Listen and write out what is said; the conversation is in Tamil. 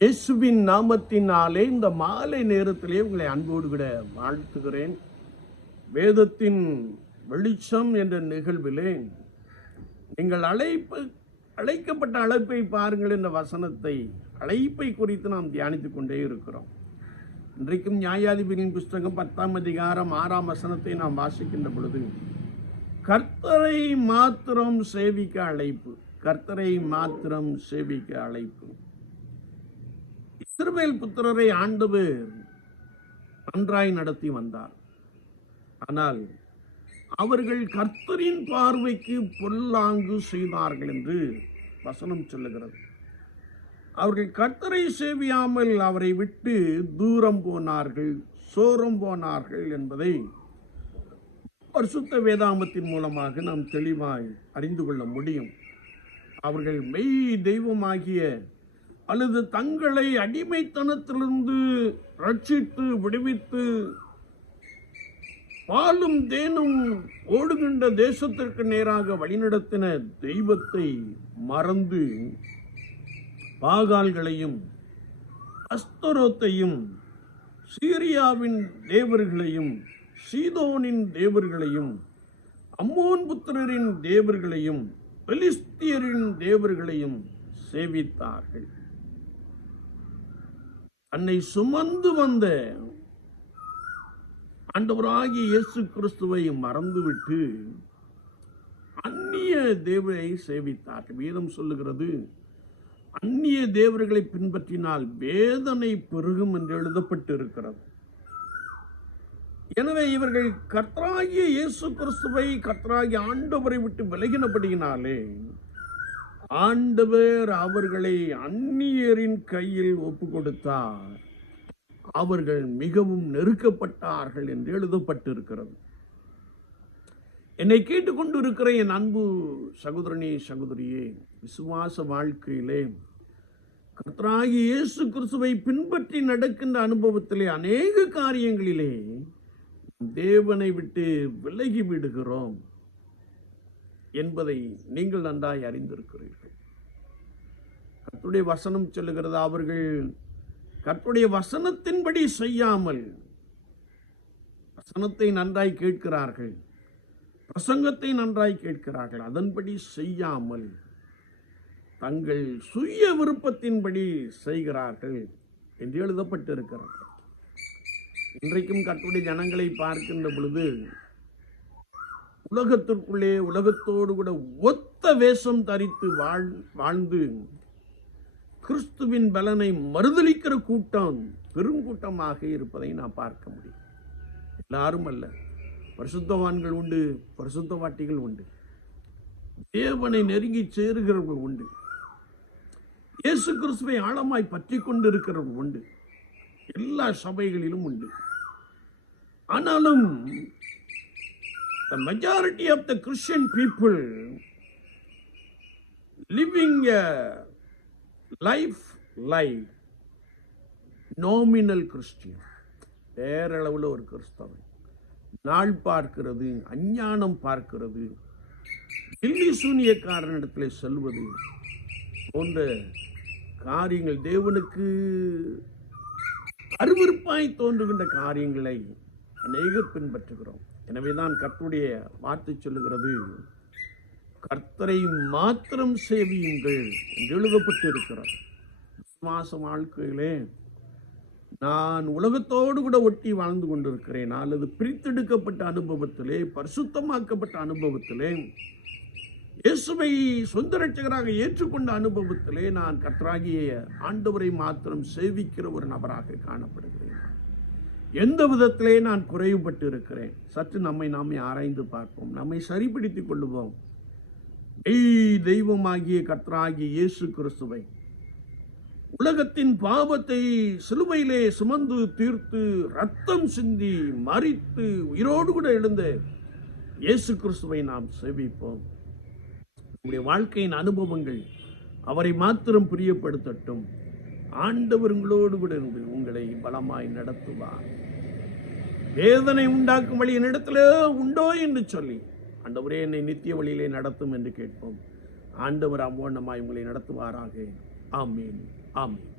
இயேசுவின் நாமத்தினாலே இந்த மாலை நேரத்திலே உங்களை அன்போடு கூட வாழ்த்துகிறேன். வேதத்தின் வெளிச்சம் என்ற நிகழ்விலே நீங்கள் அழைப்பு அழைக்கப்பட்ட அழைப்பை பாருங்கள் என்ற வசனத்தை அழைப்பை குறித்து நாம் தியானித்துக் கொண்டே இருக்கிறோம். இன்றைக்கும் நியாயாதிபதியின் புஸ்தகம் பத்தாம் அதிகாரம் ஆறாம் வசனத்தை நாம் வாசிக்கின்ற பொழுது கர்த்தரை மாத்திரம் சேவிக்க அழைப்பு கர்த்தரை மாத்திரம் சேவிக்க அழைப்பு. இஸ்ரவேல் புத்திரரை ஆண்டவர் நன்றாய் நடத்தி வந்தார். ஆனால் அவர்கள் கர்த்தரின் பார்வைக்கு பொல்லாங்கு செய்தார்கள் என்று வசனம் சொல்லுகிறது. அவர்கள் கர்த்தரை சேவியாமல் அவரை விட்டு தூரம் போனார்கள் சோரம் போனார்கள் என்பதை பரிசுத்த வேதாமத்தின் மூலமாக நாம் தெளிவாய் அறிந்து கொள்ள முடியும். அவர்கள் மெய் தெய்வமாகிய அல்லது தங்களை அடிமைத்தனத்திலிருந்து ரட்சித்து விடுவித்து பாலும் தேனும் ஓடுகின்ற தேசத்திற்கு நேராக வழிநடத்தின தெய்வத்தை மறந்து பாகால்களையும் அஸ்தரோத்தையும் சீரியாவின் தேவர்களையும் சீதோனின் தேவர்களையும் அம்மோன் புத்திரரின் தேவர்களையும் பெலிஸ்தியரின் தேவர்களையும் சேவித்தார்கள். தன்னை சுமந்து வந்த ஆண்டவராகிய இயேசு கிறிஸ்துவை மறந்துவிட்டு அந்நிய தேவரை சேவித்தார். வேதம் சொல்லுகிறது அந்நிய தேவர்களை பின்பற்றினால் வேதனை பெருகும் என்று எழுதப்பட்டு இருக்கிறது எனவே இவர்கள் கர்த்தராகிய இயேசு கிறிஸ்துவை கர்த்தராகிய ஆண்டவரை விட்டு விலகினபடியினாலே ஆண்டவர் அவர்களை அந்நியரின் கையில் ஒப்பு கொடுத்தார் அவர்கள் மிகவும் நெருக்கப்பட்டார்கள் என்று எழுதப்பட்டிருக்கிறது. என்னை கேட்டுக்கொண்டு இருக்கிற என் அன்பு சகோதரனே சகோதரியே விசுவாச வாழ்க்கையிலே கர்த்தராகி இயேசு கிறிஸ்துவை பின்பற்றி நடக்கின்ற அனுபவத்திலே அநேக காரியங்களிலே தேவனை விட்டு விலகி விடுகிறோம். என்பதை நீங்கள் நன்றாய் அறிந்திருக்கிறீர்கள். கர்த்தருடைய வசனம் சொல்லுகிறது அவர்கள் கர்த்தருடைய வசனத்தின்படி செய்யாமல் வசனத்தை நன்றாய் கேட்கிறார்கள். பிரசங்கத்தை நன்றாய் கேட்கிறார்கள். அதன்படி செய்யாமல் தங்கள் சுய விருப்பத்தின்படி செய்கிறார்கள் என்று எழுதப்பட்டிருக்கிறார்கள் இன்றைக்கும் கட்டுடைய ஜனங்களை பார்க்கின்ற பொழுது உலகத்திற்குள்ளே உலகத்தோடு கூட ஒத்த வேஷம் தரித்து வாழ் வாழ்ந்து கிறிஸ்துவின் பலனை மறுதளிக்கிற கூட்டம் பெருங்கூட்டமாக இருப்பதை நான் பார்க்க முடியும். எல்லாரும் அல்ல பரிசுத்தவான்கள் உண்டு பரிசுத்தவாட்டிகள் உண்டு. தேவனை நெருங்கி சேருகிறவர்கள் உண்டு. இயேசு கிறிஸ்துவை ஆழமாய் பற்றி கொண்டிருக்கிறவர்கள் உண்டு. எல்லா சபைகளிலும் உண்டு. ஆனாலும் the majority of the Christian people living a life like nominal Christian பேரளவில் ஒரு கிறிஸ்தவன். நாள் பார்க்கிறது அஞ்ஞானம் பார்க்கிறது தில்லி சூனியக்காரனிடத்தில் செல்வது போன்ற காரியங்கள் தேவனுக்கு அருவருப்பாய் தோன்றுகின்ற காரியங்களை அநேகர் பின்பற்றுகிறோம். எனவேதான் கர்த்தருடைய வார்த்தை சொல்லுகிறது கர்த்தரை மாத்திரம் சேவியுங்கள் என்று எழுதப்பட்டு இருக்கிறார் விசுவாச வாழ்க்கையிலே நான் உலகத்தோடு கூட ஒட்டி வாழ்ந்து கொண்டிருக்கிறேன். அல்லது பிரித்தெடுக்கப்பட்ட அனுபவத்திலே பரிசுத்தமாக்கப்பட்ட அனுபவத்திலே இயேசுவை சொந்த ரட்சகராக ஏற்றுக்கொண்ட அனுபவத்திலே நான் கர்த்தராகிய ஆண்டவரை மாத்திரம் சேவிக்கிற ஒரு நபராக காணப்படுகிறேன். எந்த விதத்திலே நான் குறைவுபட்டு இருக்கிறேன் சற்று நம்மை நாமே ஆராய்ந்து பார்ப்போம். நம்மை சரிப்படுத்திக் கொள்ளுவோம். எய் தெய்வமாகிய கர்த்தராகிய இயேசு கிறிஸ்துவை. உலகத்தின் பாவத்தை சிலுவையிலே சுமந்து தீர்த்து ரத்தம் சிந்தி மறித்து உயிரோடு கூட எழுந்த இயேசு கிறிஸ்துவை நாம் சேவிப்போம். நம்முடைய வாழ்க்கையின் அனுபவங்கள் அவரை மாத்திரம் பிரியப்படுத்தட்டும். ஆண்டவர் உங்களோடு கூட இருந்து உங்களை பலமாய் நடத்துவார். வேதனை உண்டாக்கும் வழி என்னிடத்துல உண்டோ என்று சொல்லி ஆண்டவரே என்னை நித்திய வழியிலே நடத்தும் என்று கேட்போம். ஆண்டவர் அம்மோன்னமாய் உங்களை நடத்துவாராக. ஆமீன். ஆமீன்.